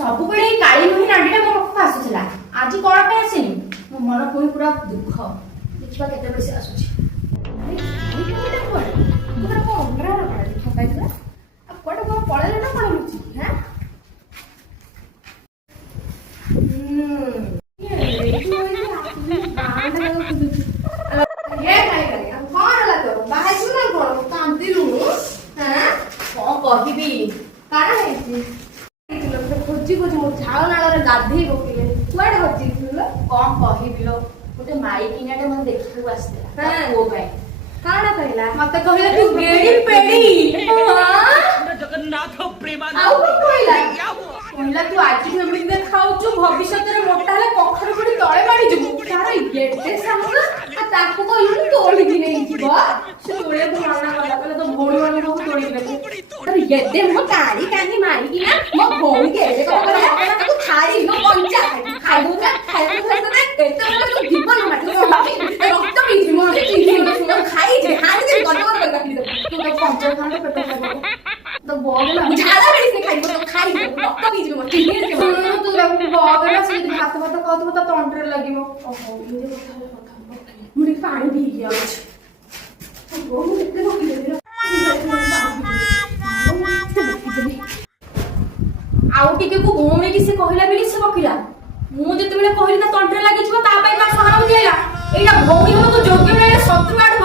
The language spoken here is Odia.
ସବୁବେଳେ ଏଇ କାଳି ନୁହିଁ ନାଣ୍ଡିଟା ମୋ ପାଖକୁ ଆସୁଥିଲା। ଆଜି କଣ ପାଇଁ ଆସିନି? ମୋ ମନ ପୁଣି ପୁରା ଦୁଃଖ। ଦେଖିବା କେତେ ପଇସା ଆସୁଛି। କୁଆଡେ କଣ ପଳେଇଲେ ନା କଣ ହଉଛି? କହିବି କାଣା ହେଇଛି? ଖୋଜି ଖୋଜି ମୋ ଝାଳ ନାଳରେ ଗାଧେଇ ପକେଇଲେଣି। କୁଆଡେ ହଜିଥିଲୁ? କଣ କହିବି ଲୋ, ଗୋଟେ ମାଇକିନିଆଟେ ମତେ ଦେଖିବାକୁ ଆସିଥିଲା ପୁଅ ପାଇଁ। କାଣା କହିଲା? ମତେ କହିଲା ତୁ ଗେଡି ପେଡି। ଜଗନ୍ନାଥ ପ୍ରେମାନନ୍ଦ। ଆଉ କଣ କହିଲା? କହିଲା ତୁ ଆଜି ଏମିତି ଦେଖାଉଛୁ, ଭବିଷ୍ୟତରେ ମୋଟା ହେଲେ କଖରୁ ପଡି ତଳେ ମାଡିଯିବୁ। ତାର ଏତେ ସାହସ, ତାକୁ କହିଲୁ ତୋଳିକି ନେଇଯିବ। ସେ ତୋଳିବାକୁ ମନା କଲା, କହିଲା ତୋ ଭଉଣୀ ମାନଙ୍କୁ ତୋଳିକି ନେବୁ। ଏତେ ମୋ କାଢି କାନି ମାରିକିନା ମୋ ଭଉଣୀକି ଏଡେ କଥା କହିଲା, ତାକୁ ଛାଡି ମୋ କଞ୍ଚା ଖାଇଦଉଛ ଖାଇବାକୁ ଏତେ ଜୀବନ ମାଟି ରକ୍ତ ପିଇଛି ମୋ ଖାଇଛି ହାଣିଛି ଗଦ ଗଦ କରି କାଟି ଦେବୁ। ତୁ ତ କଞ୍ଚା ଖାଣ୍ଡ ପେଟ ତ ବଡ ଝାଡା ମେଡିସିନ ଖାଇବୁ, ତ ଖାଇବୁ ରକ୍ତ ପିଇଯିବ ମୋ ତୁ ବଗଲା ସେ ଯଦି ଭାତ ଭାତ ଖାଉଥିବ ତା ତଣ୍ଟିରେ ଲାଗିବ। ଓହୋ ଏମିତି କଥା ହେଲେ କଥା ମୁଁ ଟିକେ ପାଣି ପିଇକି ଆଉଛି। ଏତେ ରଖିଦେବି ଆଉ ଟିକେ ଭଉଣୀ କି ସେ କହିଲା ବୋଲି ସେ ବକିଲା। ମୁଁ ଯେତେବେଳେ କହିଲି ତା ତଣ୍ଟିରେ ଲାଗିଯିବ ତା ପାଇଁ ତା ସହାରା ହେଲା। ଏଇଟା ଭଉଣୀ ହବାକୁ ଯୋଗ୍ୟ ନାହିଁ, ଶତ୍ରୁ ଆଡୁ